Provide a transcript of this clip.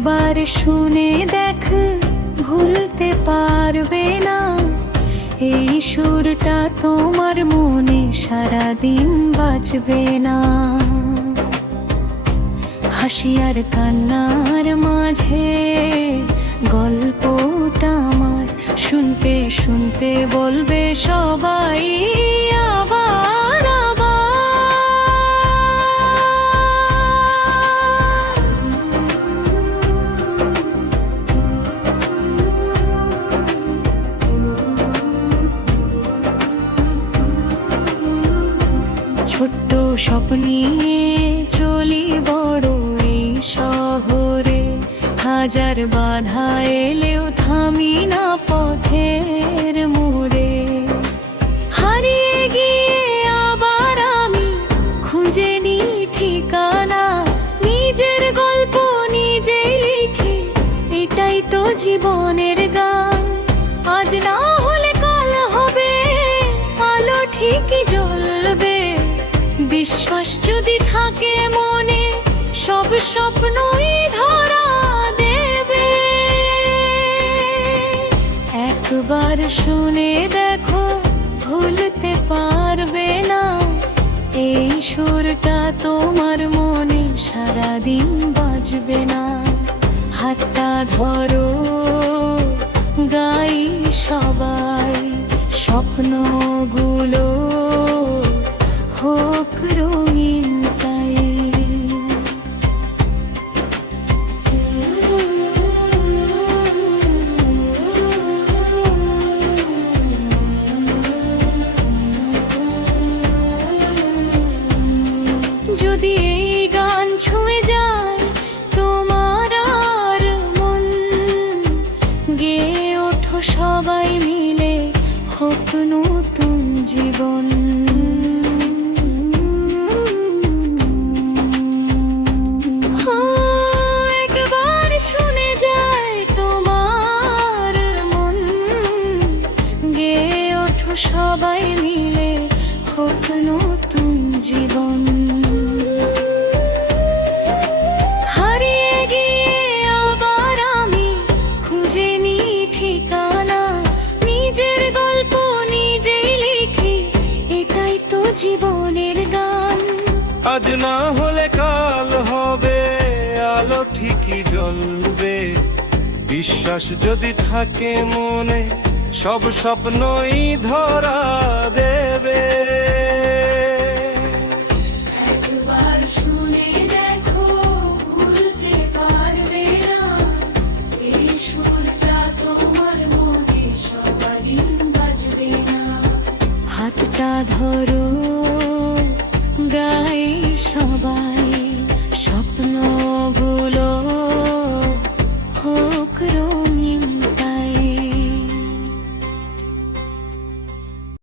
একবার শুনে দেখ, ভুলতে পারবে না। এই সুরটা তোমার মনে সারাদিন বাজবে না। হাসি আর কান্নার মাঝে গল্পটা আমার, শুনতে শুনতে বলবে সবাই আবার আবার। ছোট্ট স্বপ্নে চলি বড় এই শহরে, হাজার বাধা এলেও থামি না পথের মোড়ে। হারিয়ে গিয়ে আবার আমি খুঁজে নিই ঠিকানা, নিজের গল্প নিজেই লিখি, এটাই তো জীবনের গান। আজ না হলে কাল হবে, আলো ঠিকই জ্বলবে। বিশ্বাস যদি থাকে মনে, সব স্বপ্নই ধরা দেবে। একবার শুনে দেখো, ভুলতে পারবে না। এই সুরটা তোমার মনে সারাদিন বাজবে না। হাতটা ধরো, গাই সবাই, স্বপ্নগুলো হোক রঙিন তাই। যদি এই গান ছুঁয়ে যায় তোমার আর মন, গেয়ে ওঠো সবাই মিলে, হোক নতুন জীবন। একবার শুনে যায় তোমার মন, গেয়ে ওঠো সবাই মিলে, হোক নতুন জীবন। হারিয়ে গিয়ে আবার আমি খুঁজে নিই ঠিকানা, নিজের গল্প নিজেই লিখি, এটাই তো জীবনের গান। আজ না হলে কাল হবে, আলো ঠিকই জ্বলবে। বিশ্বাস যদি থাকে মনে, সব স্বপ্নই ধরা দে।